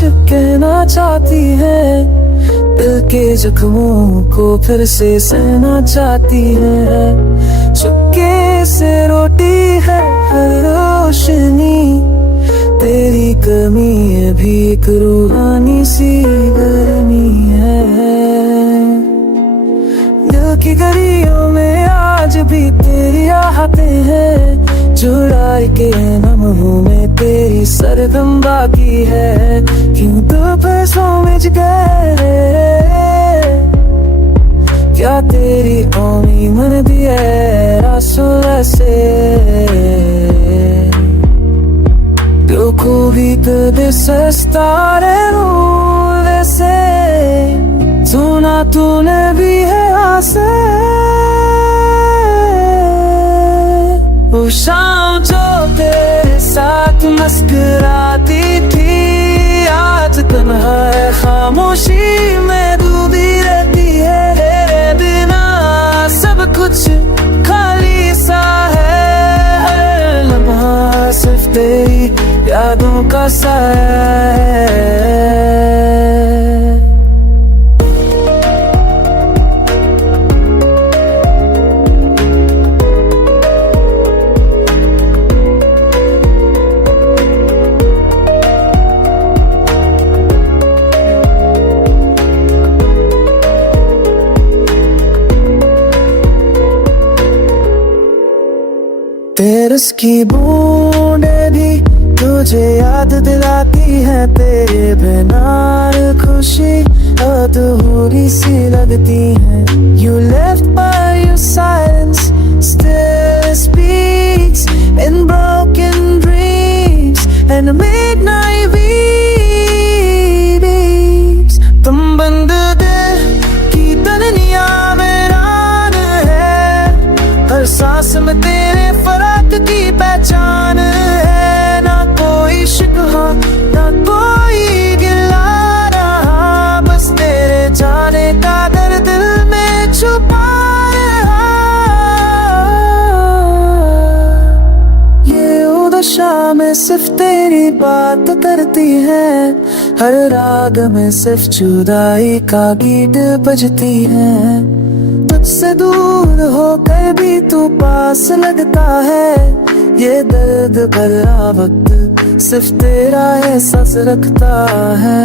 कुछ कहना चाहती है, दिल के जख्मों को फिर से सहना चाहती है। चुपके से रोटी है हर रोशनी, तेरी कमी है भी एक रूहानी सी गर्मी है। दिल की गलियों में आज भी तेरी आहटें हैं, जुड़ाई के लम्हों में तेरी सरगम बाकी है। क्यों तो फिर समझ गए क्या तेरी कौमी मन भी है आंसू से, दिल को भी कदे सस्तारे से सुना तूने भी है आसे। वो शाम जो तेरे साथ मुस्कुराती थी, आज तन्हा है खामोशी में डूबी रहती है। तेरे बिना सब कुछ खाली सा है, हर लम्हा सिर्फ तेरी यादों का साया है। तेरस की बूंदें भी तुझे याद दिलाती है, तेरे बिना खुशी अधूरी सी लगती है। You left by your silence still speaks in broken dreams and midnight weeps। तुम बंद दिल की दुनिया में रान है, हर सांस में तेरे की पहचान है। ना कोई शिकवा ना कोई गिला रहा, बस तेरे जाने का दर्द दिल में छुपा रहा। ये उदशा में सिर्फ तेरी बात करती है, हर राग में सिर्फ जुदाई का गीत बजती है। तुझसे दूर होकर भी तू पास लगता है, ये दर्द भरा वक्त सिर्फ तेरा एहसास रखता है।